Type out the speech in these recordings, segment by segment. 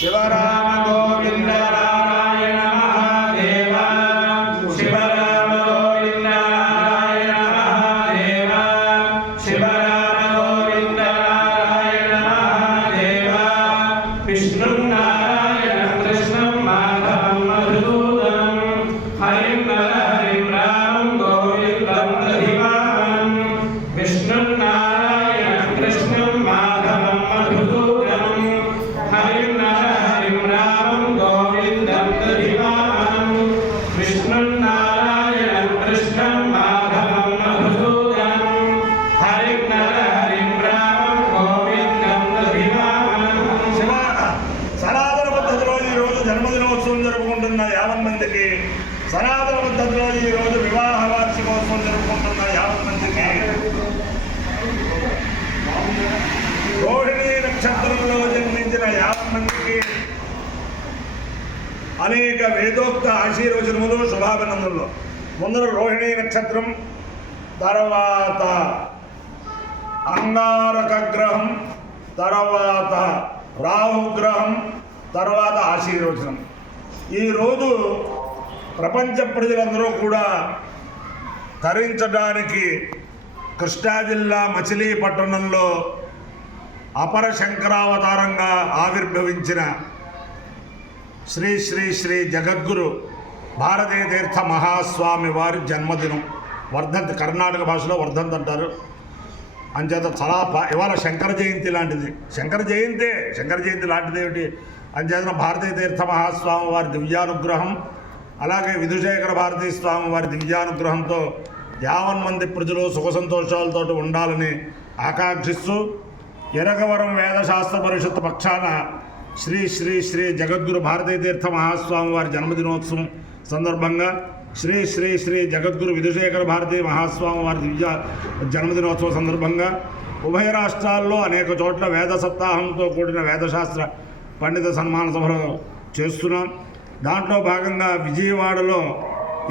శివరామ గోవింద నారాయణ మహాదేవ శివరామ గోవింద నారాయణ మహాదేవ శివరామ గోవింద నారాయణ మహాదేవ విష్ణు నారాయణ కృష్ణం మాధవం మధుసూదనం హరిం హరిం రామం గోవిందం దధివామం విష్ణు నారాయణ కృష్ణం మాధవం మధుసూదనం హరిం హరిం రామం గోవిందం దధివామం విష్ణు నారాయణ కృష్ణం మాధవం మధుసూదనం హరిం హరిం రామం గోవిందం దధివామం. సనాతన పద్ధతిలో ఈరోజు జన్మదినోత్సవం జరుపుకుంటున్న 50 మందికి, సనాతన పద్ధతిలో ఈరోజు వివాహ వార్షికోత్సవం జరుపుకుంటున్న 50 మందికి, రోహిణీ నక్షత్రంలో జన్మించిన 50 మందికి అనేక వేదోక్త ఆశీర్వచనములు, శుభాభినందనలు. ముందర రోహిణీ నక్షత్రం, తర్వాత అంగారక గ్రహం, తర్వాత రాహుగ్రహం, తర్వాత ఆశీర్వచనం. ఈరోజు ప్రపంచ ప్రజలందరూ కూడా తరించడానికి కృష్ణా జిల్లా మచిలీపట్నంలో అపర శంకరావతారంగా ఆవిర్భవించిన శ్రీ శ్రీ శ్రీ జగద్గురు భారతీ తీర్థ మహాస్వామి వారి జన్మదినం. వర్ధంతి, కర్ణాటక భాషలో వర్ధంతి అంటారు. అంచేత చాలా ఇవాళ శంకర జయంతి లాంటిది. శంకర జయంతి లాంటిది ఏమిటి అంచేత భారతీ తీర్థ మహాస్వామి వారి దివ్యానుగ్రహం, అలాగే విధుశేఖర భారతీ స్వామి వారి దివ్యానుగ్రహంతో 50 మంది ప్రజలు సుఖ సంతోషాలతో ఉండాలని ఆకాంక్షిస్తూ ఎరగవరం వేదశాస్త్ర పరిషత్ పక్షాన శ్రీ శ్రీ శ్రీ జగద్గురు భారతీ తీర్థ మహాస్వామి వారి జన్మదినోత్సవం సందర్భంగా శ్రీ శ్రీ శ్రీ జగద్గురు విధుశేఖర భారతీ మహాస్వామి వారి దివ్య జన్మదినోత్సవం సందర్భంగా ఉభయ రాష్ట్రాల్లో అనేక చోట్ల వేద సప్తాహంతో కూడిన వేదశాస్త్ర పండిత సన్మాన సభలు చేస్తున్నాం. దాంట్లో భాగంగా విజయవాడలో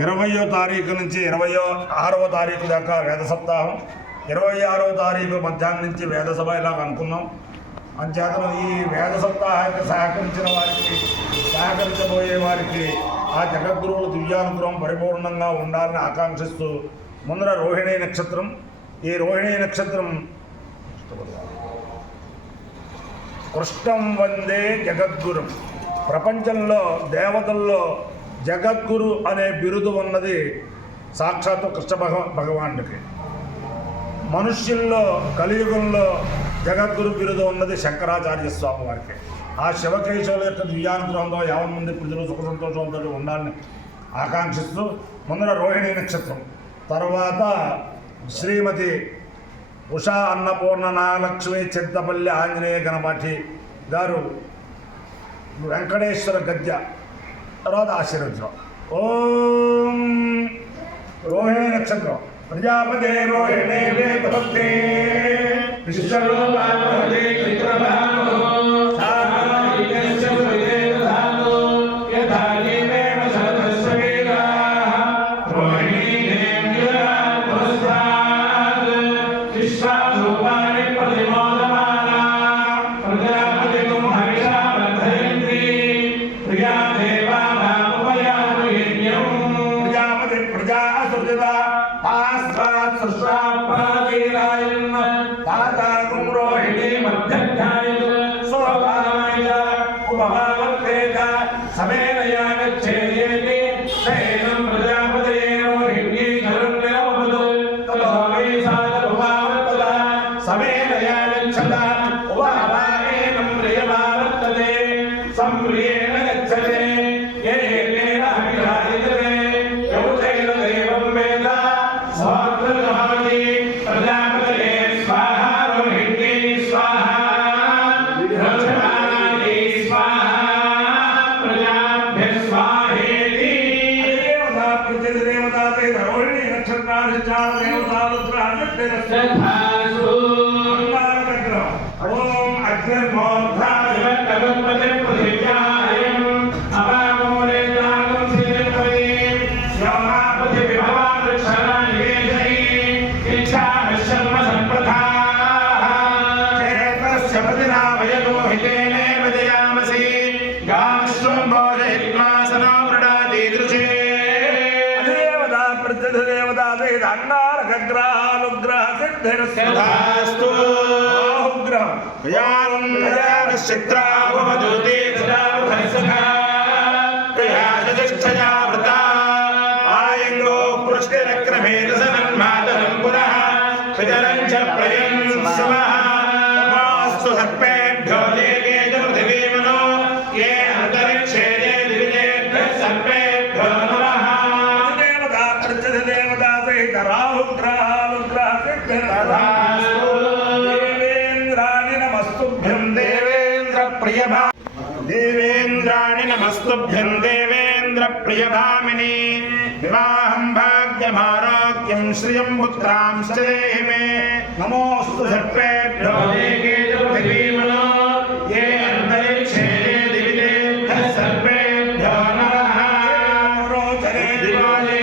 20వ తారీఖు నుంచి 26వ తారీఖు దాకా వేద సప్తాహం, 26వ తారీఖు మధ్యాహ్నం నుంచి వేద సభ ఇలాగ అనుకున్నాం. అంచేతను ఈ వేద సప్తాహానికి సహకరించిన వారికి, సహకరించబోయే వారికి ఆ జగద్గురువుల దివ్యానుగ్రహం పరిపూర్ణంగా ఉండాలని ఆకాంక్షిస్తూ ముందర రోహిణీ నక్షత్రం. ఈ రోహిణీ నక్షత్రం కృష్ణం వందే జగద్గురు. ప్రపంచంలో దేవతల్లో జగద్గురు అనే బిరుదు ఉన్నది సాక్షాత్తు కృష్ణ భగవానుడికి. మనుష్యుల్లో కలియుగంలో జగద్గురు బిరుదు ఉన్నది శంకరాచార్య స్వామి వారికి. ఆ శివకేశవుల యొక్క దివ్యానుగ్రహంతో 50 మంది ప్రజలు సుఖ సంతోషంతో ఉండాలని ఆకాంక్షిస్తూ ముందర రోహిణీ నక్షత్రం, తర్వాత శ్రీమతి ఉషా అన్నపూర్ణ నాగలక్ష్మి చింతపల్లి ఆంజనేయ గణపతి గారు వెంకటేశ్వర గద్య, తర్వాత ఆశీర్వచనం. ఓం రోహిణీ నక్షత్రం ప్రజాపతే రోహిణే వేదభక్తే విశ్వరూపాదే చిత్రభానో ఓం అగ్నిర్మోధాయ जगद्भिरस्तु राहुग्रहं प्रयानश्चित्रावमज्योति सदावधर्सना प्रयाजतिष्ठया वृता आयङ्गो पुष्टिरक्रमेण सन्मातरं पुनः पितरं च प्रयं समः मास्तु सर्पेभ्यो देवे च पृथिवीमनो ये अन्तरिक्षे ये दिविजेभ्यः सर्पेभ्यो नमः देवता प्रत्यधिदेवता सहित राहुग्रहानुग्रहसिद्धिर्तथास्तु देवेन्द्राणि नमस्तुभ्यं देवेन्द्रप्रियभा देवेन्द्राणि नमस्तुभ्यं देवेन्द्रप्रियभामिनी विवाहं भाग्यमारोग्यं श्रियं पुत्रां देहि मे नमोऽस्तु सर्पेभ्यो देवे च पृथिवीमनो ये अन्तरिक्षे ये दिविजेभ्यः सर्पेभ्यो नमः रोचने दिवाले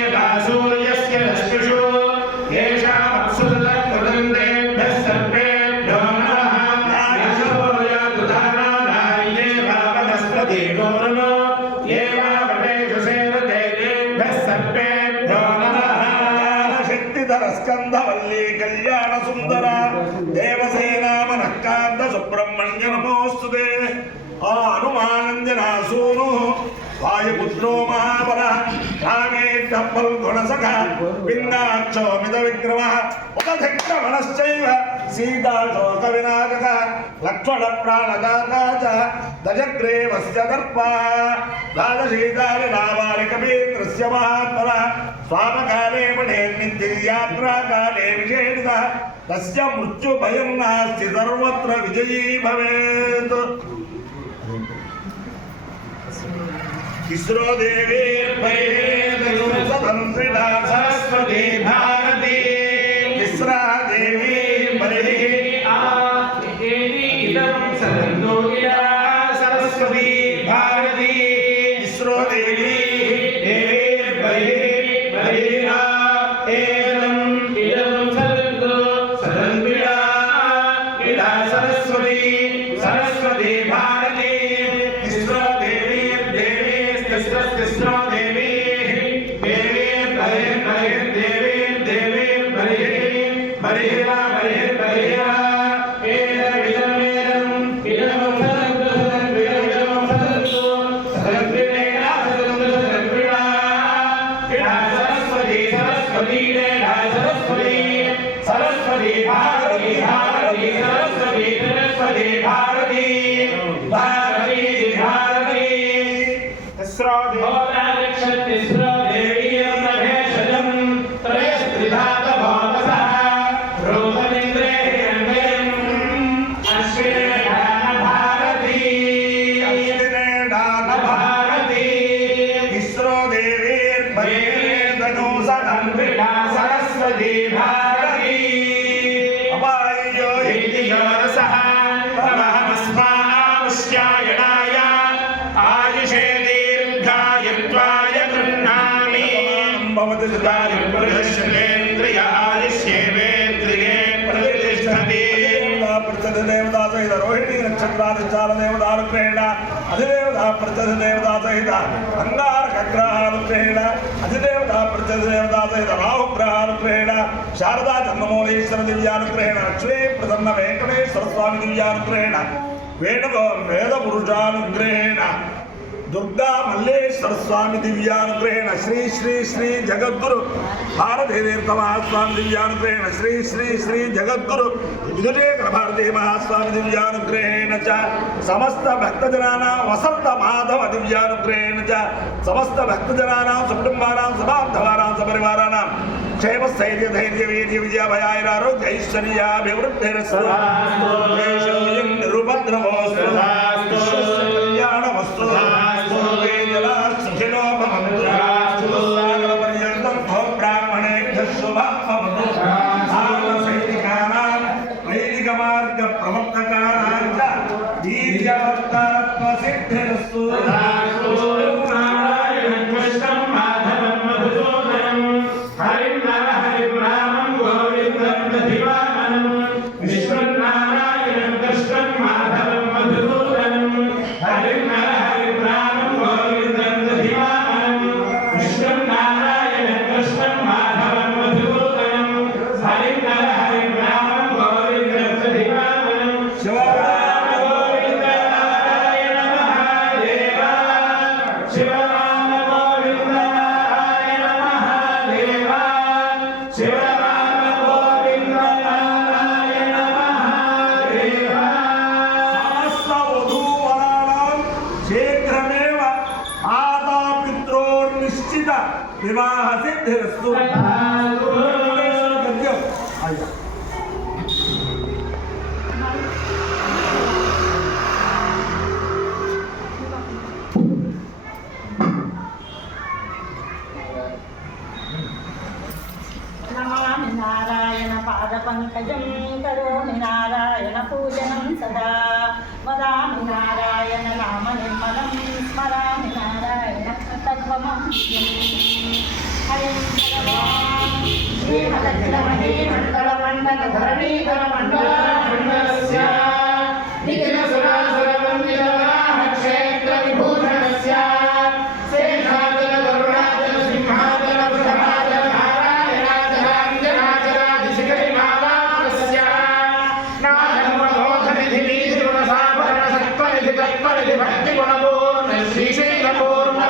सूर्यस्य रश्मिषु येषामत्सु तत्कृतन्तेभ्यः सर्पेभ्यो नमः देवोरुनो ये वा वटेषु सेरते तेभ्यः सर्पेभ्यो नमः शक्तिधरस्कन्धवल्ली कल्याणसुन्दर देवसेनामनःकान्त सुब्रह्मण्य नमोऽस्तुते हनुमानन्दनासूनुः वायुपुत्रो महाबलः रामेत्यफल्गुणसखः पिन्नाक्षो मितविक्रमः उपधिक्तमनश्चैव सीताशोकविनाशकः लक्ष्मणप्राणदाता च दशग्रीवस्य दर्पः द्वादशीतानि नामानि कवीन्द्रस्य महात्मनः स्वापकाले पठेन्नित्ययात्राकाले विषेणितः तस्य मृत्युभयं नास्ति सर्वत्र विजयी भवेत् तिस्रो देवी स्वतंत्रिता सरस्वती भारती तिस्रा देवी सरस्वती भारती तिस्रो देवी सरस्वती भारती तिस्रो देवी तिस्रो देवी देवी देवी बलिरा बलिरा सरस्वती भारती भारती सरस्वती सरस्वती भारती भारती भारती तिस्रो देवी भेषजं त्रयस्त्रिधात भोगसः रूपमिन्द्रे हिरण्यम् अश्विने दान भारती तिस्रो देवी धनु सदन्विता सरस्वती भारती अपायो इति योरसः नमस्माश्यायणाय आयुषे दीर्घायुत्वाय गृह्णामि भवति सुदायुर्पुरुषेन्द्रिय आयुष्येवेन्द्रिये प्रतिष्ठति प्रत्यधिदेवता सहित रोहिणी नक्षत्रादिचार देवतानुग्रहेण अधिदेवता प्रत्यधिदेवता सहित अंगारकग्रहानुग्रहेण अधिदेवता प्रत्यधिदेवता सहित राहुग्रहानुग्रहेण शारदा चन्द्रमौळीश्वर दिव्यानुग्रहेण लक्ष्मी प्रसन्न वेंकटेश्वर स्वामी दिव्यानुग्रहेण वेदपुरुषानुग्रहेण दुर्गा मल्लेश्वर स्वामी दिव्यानुग्रहेण श्री श्री श्री जगद्गुरु भारती तीर्थ महास्वामी दिव्यानुग्रहेण श्री श्री श्री जगद्गुरु विधुशेखर भारती महास्वामी दिव्यानुग्रहेण च समस्त भक्तजनानां वसंत माधव दिव्यानुग्रहेण च समस्त भक्तजनानां सुकुटुम्बानां सबान्धवानां सपरिवाराणां क्षेम स्थैर्य धैर्य वीर्य विजय भयारोग्य ऐश्वर्याभिवृद्धिरस्तु निरुपद्रवोस्तु कल्याणमस्तु वैदिकमार्ग प्रवर्तकानां दीर्घवक्तात्मसिद्धिरस्तु विश्वनारायणं कृष्णं माधवं मधुसूदनं కాంక్షిత వివాహ సిద్ధిరస్తు. అయ్యా నమామి నారాయణ పాద పంకజం కరోమి నారాయణ పూజనం సదా వదామి నారాయణ నామ నిర్మలం స్మరామి నారాయణ తత్వమహ్యం. హరిం శ్రీమదగ్రమణీ మండల మండల ధరణీధర మండల మండలస్య నిఖిల సురాసుర వందిత వరాహ క్షేత్ర విభూషణస్య శేషాచల గరుడాచల సింహాచల వృషభాచల భక్తి గుణపూర్ణ శ్రీశైల పూర్ణ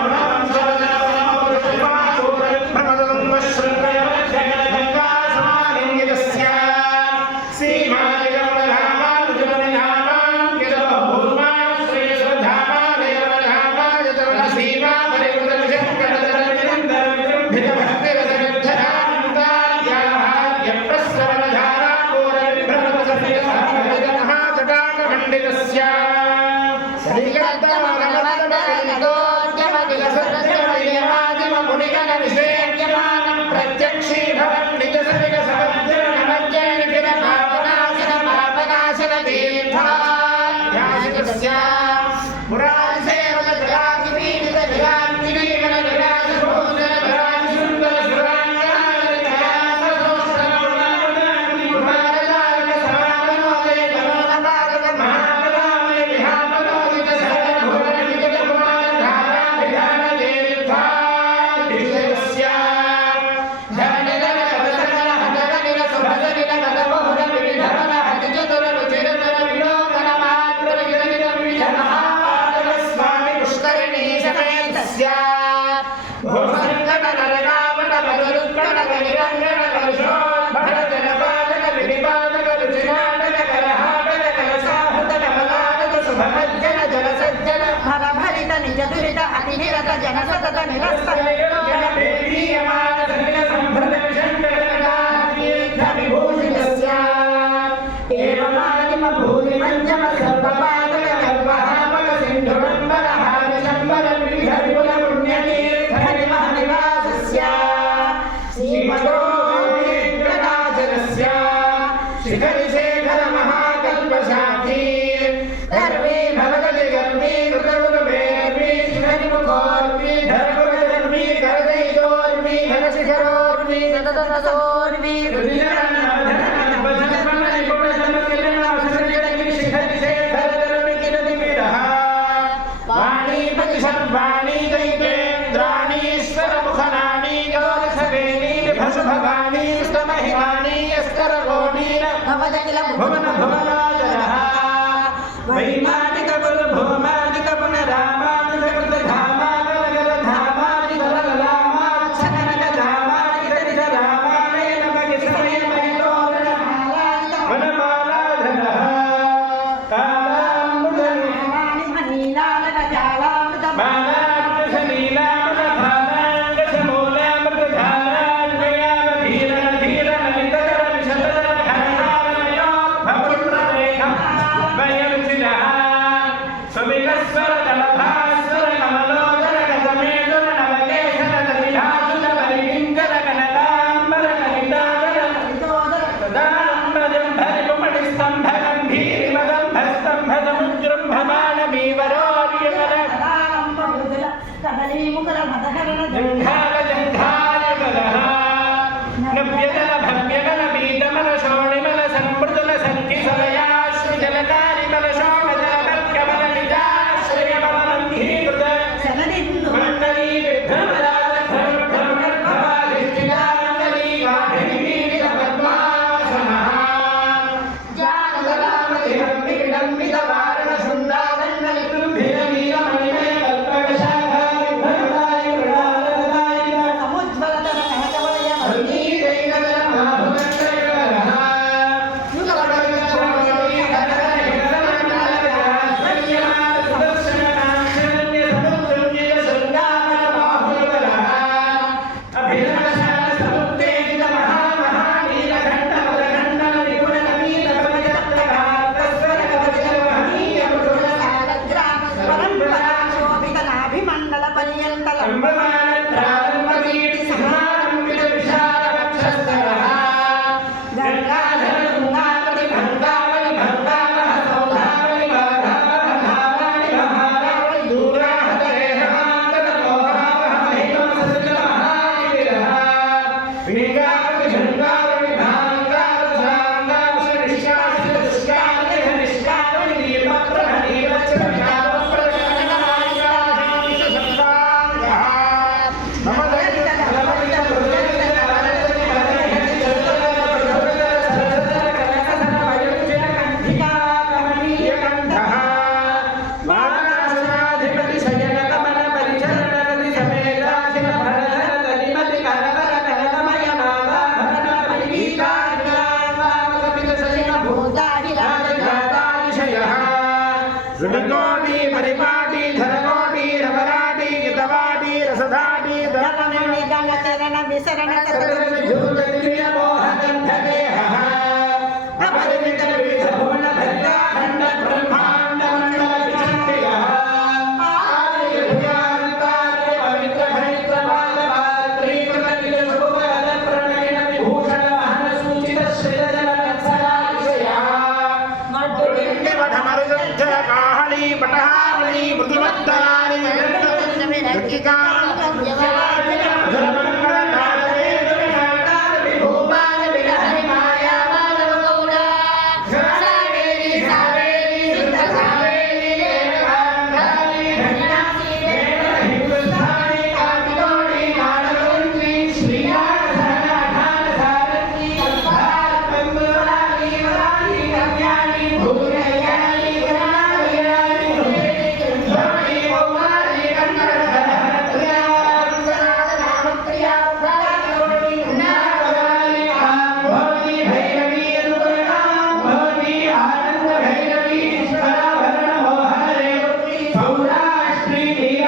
నిజదురిత అతినిరత జనసతత నిరస్త విభూషితస్య ఏవమాదిమ భూమి మంజమ సర్వపాదక కల్పహాపక సింధురంబర హారశంబర వివిధ విపుల పుణ్యతీర్థ నివాసస్య శ్రీమతో వెంకటాచలస్య శిఖరి శేఖర మహాకల్పశాఖీ ధర్మే భవగతి గర్భే కృతగురుమే ముఖోర్మి ధర్మగర్మి కరదైదోర్మి ఘనశిఖరోర్మి గతదనసోర్మి వాణీపతి సర్వాణి దైవేంద్రాణీశ్వర ముఖనాని గౌరసవేణి భసుభవాణి స్తమహిమాని అస్తరగోణి భవదకిల భువన భువనాజనః వైమానిక కుల భూమానిక పునరామా విసరణ Shri